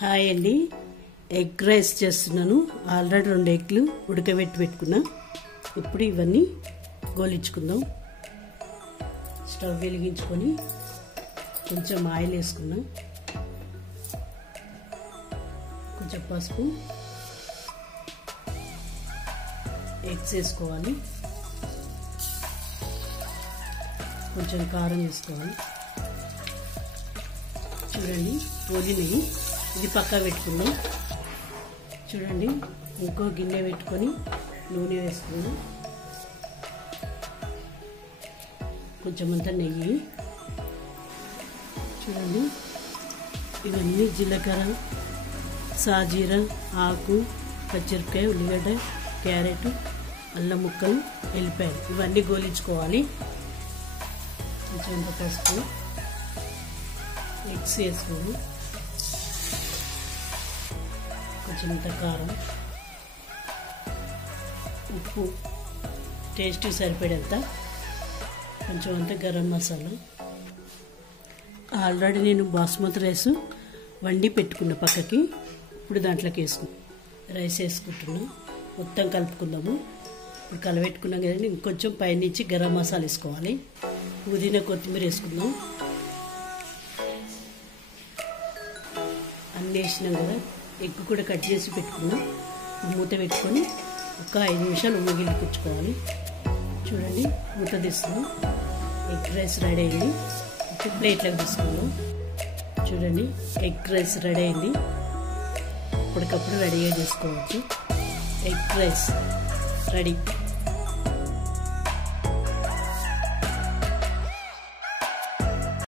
Hi అండి, egg rice చేస్తున్నాను. Already 2 ఎగ్లు ఉడకబెట్టుకున్నా. ఇప్పుడు ఇవన్నీ గోలించుకుందాం. స్టవ్ వెలిగించుకొని కొంచెం ఆయిల్ వేసుకున్నాం. కొంచెం పసుపు, ఎగ్స్ వేసుకోవాలి. కొంచెం కారం వేసుకోవాలి. చూడండి పోలినవి. ఇది పక్కా పెట్టుకున్నాం. చూడండి ఇంకో గిన్నె పెట్టుకొని నూనె వేసుకున్నాం. కొంచెం అంతా నెయ్యి. చూడండి ఇవన్నీ జీలకర్ర, సాజీర ఆకు, పచ్చిమిరపకాయ, ఉల్లిగడ్డ, క్యారెట్, అల్లం ముక్కలు, ఎల్లిపాయలు ఇవన్నీ గోలించుకోవాలి. కొంచెం అంత పసుపు, ఎగ్స్ వేసుకోవాలి. కొంచెం అంత కారం, ఉప్పు టేస్ట్ సరిపడేంత, కొంచెం అంత గరం మసాలా. ఆల్రెడీ నేను బాస్మతి రైస్ వండి పెట్టుకున్న పక్కకి. ఇప్పుడు దాంట్లోకి రైస్ వేసుకుంటున్నాం. మొత్తం కలుపుకుందాము. ఇప్పుడు కలబెట్టుకున్నాం కదండి, ఇంకొంచెం పైనుంచి గరం మసాలా వేసుకోవాలి. పుదీనా, కొత్తిమీర వేసుకుందాం. అన్నీ వేసినాం కదా. ఎగ్ కూడా కట్ చేసి పెట్టుకున్నాం. మూత పెట్టుకొని ఒక 5 నిమిషాలు ఉమ్మగిలిపుచ్చుకోవాలి. చూడండి మూత తీస్తున్నాం. ఎగ్ రైస్ రెడీ అయింది. ఇప్పుడు ప్లేట్లోకి తీసుకుందాం. చూడండి ఎగ్ రైస్ రెడీ అయింది. ఇప్పటికప్పుడు రెడీగా చేసుకోవచ్చు. Egg rice ready.